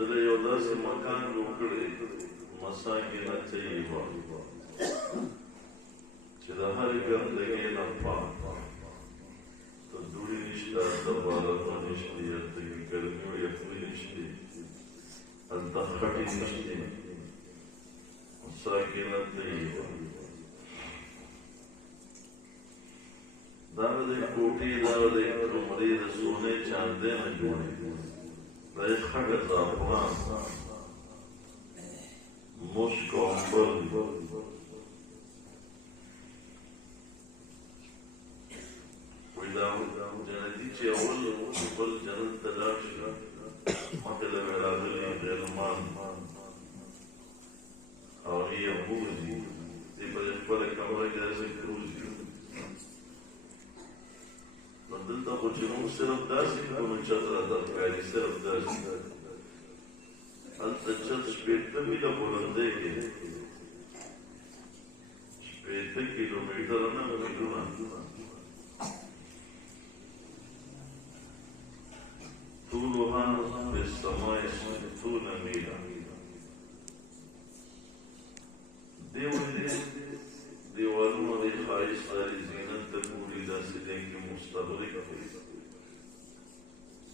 دل یو داسې مکان جوړ کړی مساکن طیبه چې د هرې ګندګۍ نه پاک ته دوړې نشته، هلته بارانونه نشته، هلته ګرمي او یخني نشته، هلته خټې نشته. مساکن طیبه دا به د کوټې دا به د کمرې د سونې چاندۍ نه جوړېږي، دا یې خټه زعفران مشک او عنبر وایي دا جنتي چې اول بل جنت ته لاړ شي مخکې له به راغلي غیرمان او هغې یې بوځي دې په دې خپله کمره کې داسې پروزي. نو دلته خو چې موږ صرف داسې کوو چت راته ښکاري، صرف داسې هلته چت شپېته میله بلندۍ کې 80 کیلومتره نه میلونه طولها في السماء 60 میله. دې ولې دیوالونه د ښایست لري، زینت ته ګوري، داسې دی کې مستغرق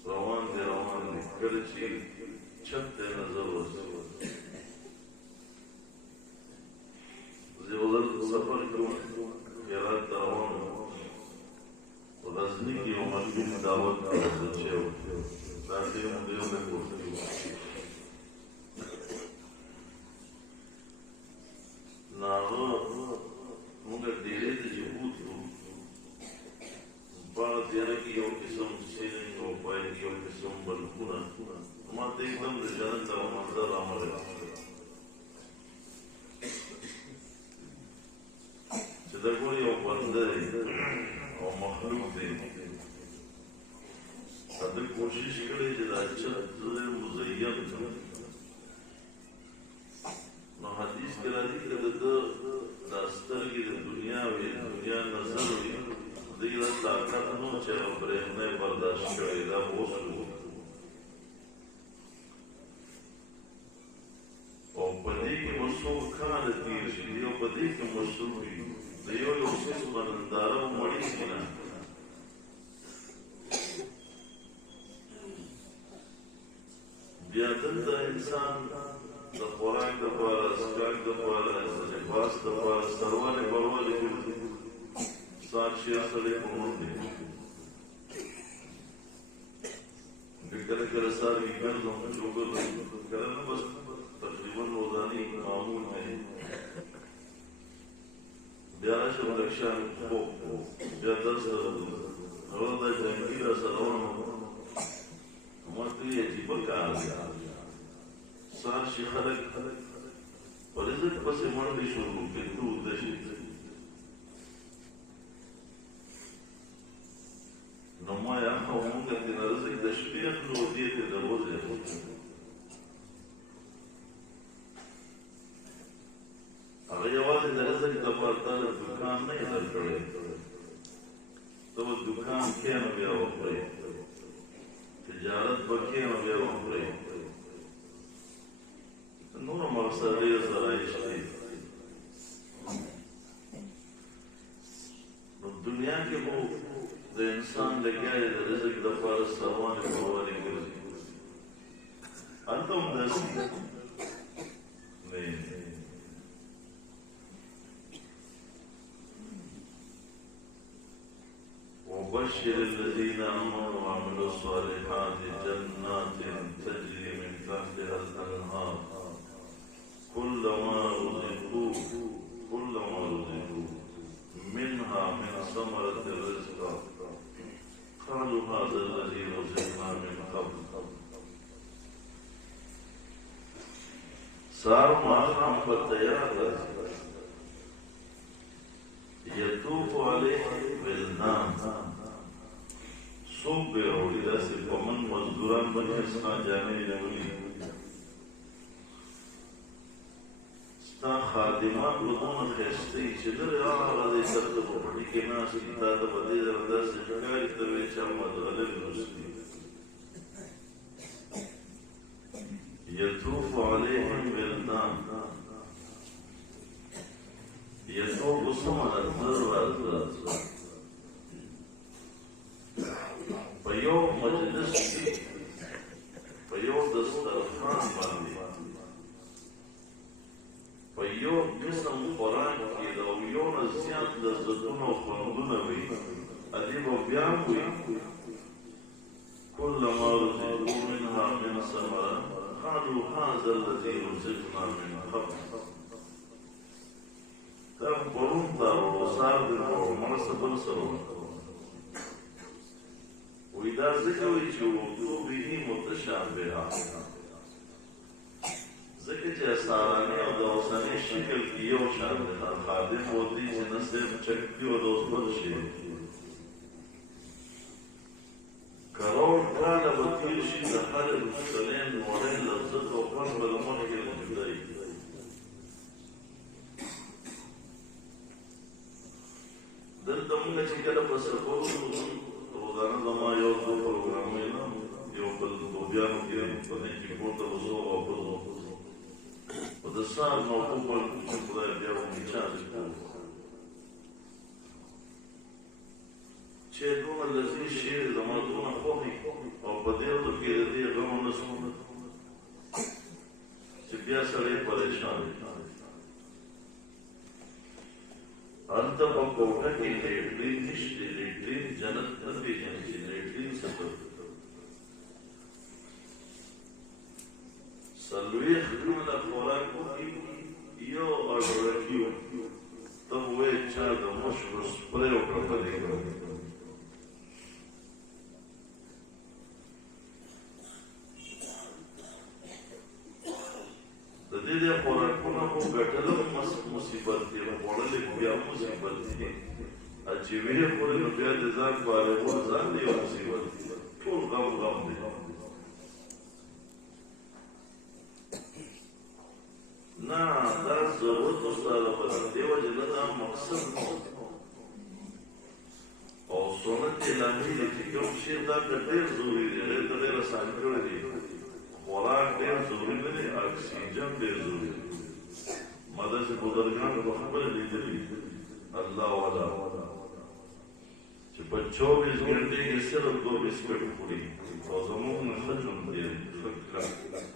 روان دی کله چې چت ته نظر ورسي. زه یو ځل سفر کوم هرات ته روان وم، په غزني کې یو مظلوم دعوت کړی چې دا دې موږ یو ځای ورسېدو. نو هغه موږ ډېرې ته چې بوتلو په تیاره کې یو قسم سیلنګ او پای کې یو قسم بلکونه ما ته एकदम د جنت د منظر رامغلی چې دا ګورې یو بنده دی او مخلوق دی. هغه کوشش کړی چې دا چت مزین کړي. نو حدیث کې راځي چې دا سترګې د دنیا وي، دنیا نظر وي، دې له طاقت نو چې برېښنا برداشت کوي، دا اوس وو. او په دې کې مصروف کاله تېر شي، یو په دې کې مصروف وي، د یو یو قسمه ننداره مړي شي نه. بیا دلته انسان د خوراک دپاره، څښاک دپاره، د لباس دپاره سروالې بروالې ګرځي. سات شیر سړی په مونږ دی کله کله سار کې ګرځم چې وګرځم کله نه بس تقریبا روزاني معمول دی. بیا راشم لږ شان خوب بیا درس ته راځم، هغه دا جنګي را سره وم ما ته یې عجیبه کار دی. سار شي خلک په رزق پسې منډې شروع کړي، تو اوده شي. نو ما یې هغه مونږ ته د رزق د شپې اخلو، دې ته د ورځې اخلو. هغه یوازې د رزق دپاره تا له دوکان نه یې درکړی، ته به دوکان کښېنه بیا وخورې، تجارت به کښېنه بیا وخورې. نور مقصد ډېر زرایش دی. نو دنیا کې مو د انسان لګیا دی د رزق دپاره سروانې بروانې ګرځي. هلته هم داسې نه وبشر الذين آمنوا وعملوا الصالحات جنات تجري من تحتها الأنهار كلما رزقوا منها من ثمرة الرزق قالوا هذا الذي رزقنا من قبل. سار ماقام پر تیار یطوف علیه ولدان صوب بے روڑی داسې په من مزدوران باندې ستا جامې نیولي، ستا خادمات لغونه ښایسته وي چې لرې هغه دی سر ته په پټي کې ناست وي، تا ته به دې ځای داسې ښکاري ته وایي چې احمد غلب لوستي. یو مجلس کې په یو دسترخوان باندې په یو قسم خوراک کې د یو نه زیات لذتونه او خوندونه وي ادې به بیا وي كلما رزقوا منها من ثمرة قالوا هذا الذي رزقنا من قبل تم پرون تا وصار د مرسبل سره وإذا ذكروا يجوا به متشابهة ذکر چې سارانه او د اوسنۍ شکل کې یو شان دي خادم ودی چې نسب چکتی او د اوس بل شي کروڑ کاله به تیر شي د هر مسلمان مورل لذت او خوند به له مخکې جدایي دلته موږ چې کله په سفر روزانه زما یو څو پروګرامونه یو بل دوبیانو کې په دې کې پورته وځو او په او د سار موقوف په خدای بیا ونی چارج چې دوه لذي شعر زما دونه خوښي او په دې ورځ کې دې غو نه سمونه چې بیا سره پریشان انت په کوټه کې دې نشته دې جنت نه پیژنې چې دې سفر سلوی خدمت خوراک کی یو اگرکیو تب وی چا دا مشکر سپریو کرتا دیگا دا دیده خوراکونا کو گٹلو مصیبت دی خوڑلی بیا مصیبت دی اچھی ویه خوری نو بیا دیزان باره بول زان دیو مصیبت دی طول غم دی نا دا ضرورت استاده بدن دیو جنه دا مقصد او سنت الهی دی چې کوم شی دا ډېر ضروري دی ډېر ډېر آسان کړی دی خوراک ډېر ضروري دی اکسیجن ډېر ضروري دی مدد سے بزرگان کو خبر لیدلی اللہ والا چې په 24 घंटे کې صرف 2 بسکټ خوري او زموږ نه خجم دی فکر